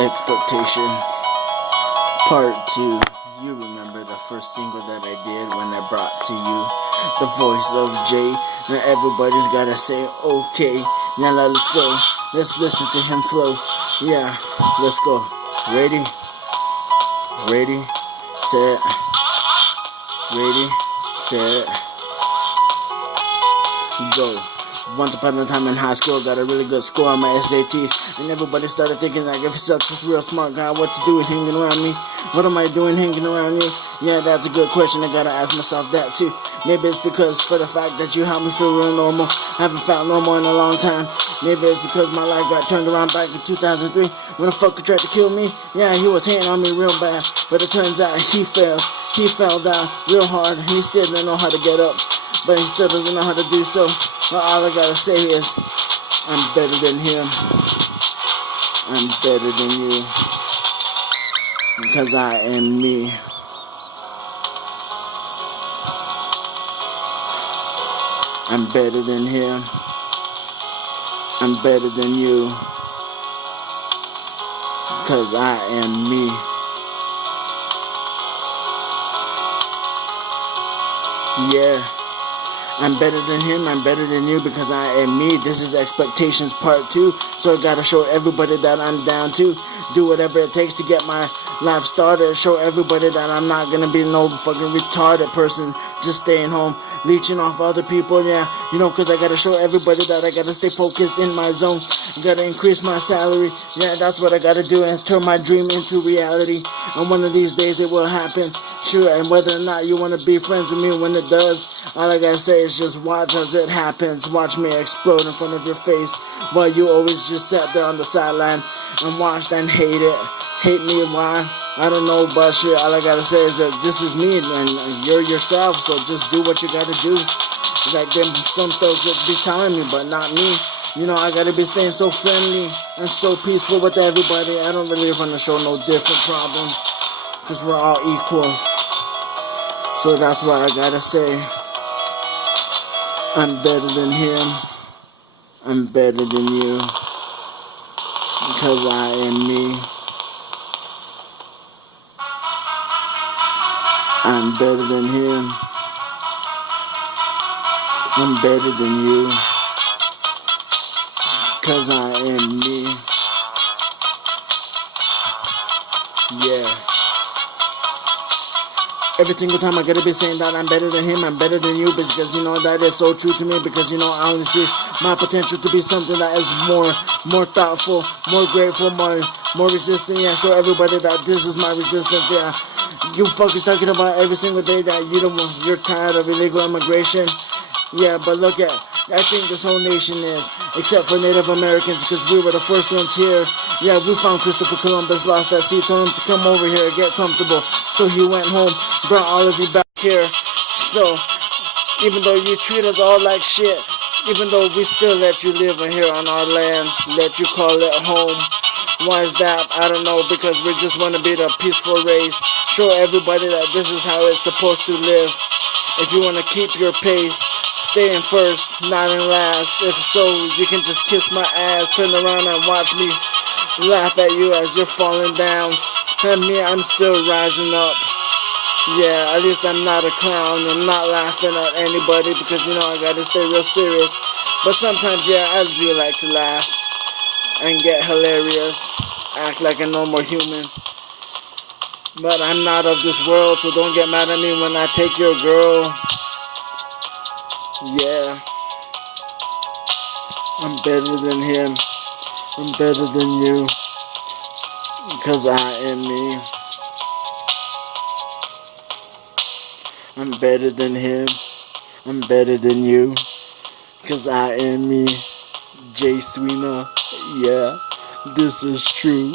Expectations Part 2. You remember the first single that I did when I brought to you the voice of Jay. Now everybody's gotta say okay. Now let's go. Let's listen to him flow. Yeah, let's go. Ready? Ready, set. Ready, set, go. Once upon a time in high school, got a really good score on my SATs, and everybody started thinking like, if you're such a real smart guy, what you doing hanging around me? What am I doing hanging around you? Yeah, that's a good question. I gotta ask myself that too. Maybe it's because for the fact that you helped me feel real normal. I haven't felt normal in a long time. Maybe it's because my life got turned around back in 2003 when a fucker tried to kill me. Yeah, he was hating on me real bad, but it turns out he failed. He fell down real hard. He still didn't know how to get up, but he still doesn't know how to do so. But all I gotta say is, I'm better than him. I'm better than you. Because I am me. I'm better than him. I'm better than you. Because I am me. Yeah. I'm better than him, I'm better than you because I am me. This is Expectations Part 2, so I gotta show everybody that I'm down to do whatever it takes to get my life started. Show everybody that I'm not gonna be no fucking retarded person just staying home, leeching off other people, yeah. You know, cause I gotta show everybody that I gotta stay focused in my zone. I gotta increase my salary, yeah, that's what I gotta do and turn my dream into reality. And one of these days it will happen, sure, and whether or not you wanna be friends with me when it does, all I gotta say is just watch as it happens. Watch me explode in front of your face while you always just sat there on the sideline and watched and hate it. Hate me, why? I don't know, but shit, all I gotta say is that this is me and you're yourself, so just do what you gotta do. Like them some thugs would be telling me, but not me. You know, I gotta be staying so friendly and so peaceful with everybody. I don't really want to show no different problems, cause we're all equals. So that's what I gotta say. I'm better than him. I'm better than you. Because I am me. I'm better than him. I'm better than you. Because I am me. Yeah. Every single time I gotta be saying that I'm better than him, I'm better than you, because you know that is so true to me, because you know I only see my potential to be something that is more thoughtful, more grateful, more resistant. Yeah, show everybody that this is my resistance. Yeah, you fuckers talking about every single day that you're tired of illegal immigration. Yeah, but look at, I think this whole nation is, except for Native Americans, because we were the first ones here. Yeah, we found Christopher Columbus, lost that sea, told him to come over here, get comfortable. So he went home, brought all of you back here. So, even though you treat us all like shit, even though we still let you live here on our land, let you call it home. Why is that? I don't know, because we just want to be the peaceful race. Show everybody that this is how it's supposed to live. If you want to keep your pace, stay in first, not in last. If so, you can just kiss my ass, turn around and watch me laugh at you as you're falling down. And me, I'm still rising up. Yeah, at least I'm not a clown. I'm not laughing at anybody because, you know, I gotta stay real serious. But sometimes, yeah, I do like to laugh and get hilarious, act like a normal human. But I'm not of this world, so don't get mad at me when I take your girl. Yeah, I'm better than him. I'm better than you. Because I am me. I'm better than him. I'm better than you. Because I am me. Jay Sweener. Yeah, this is true.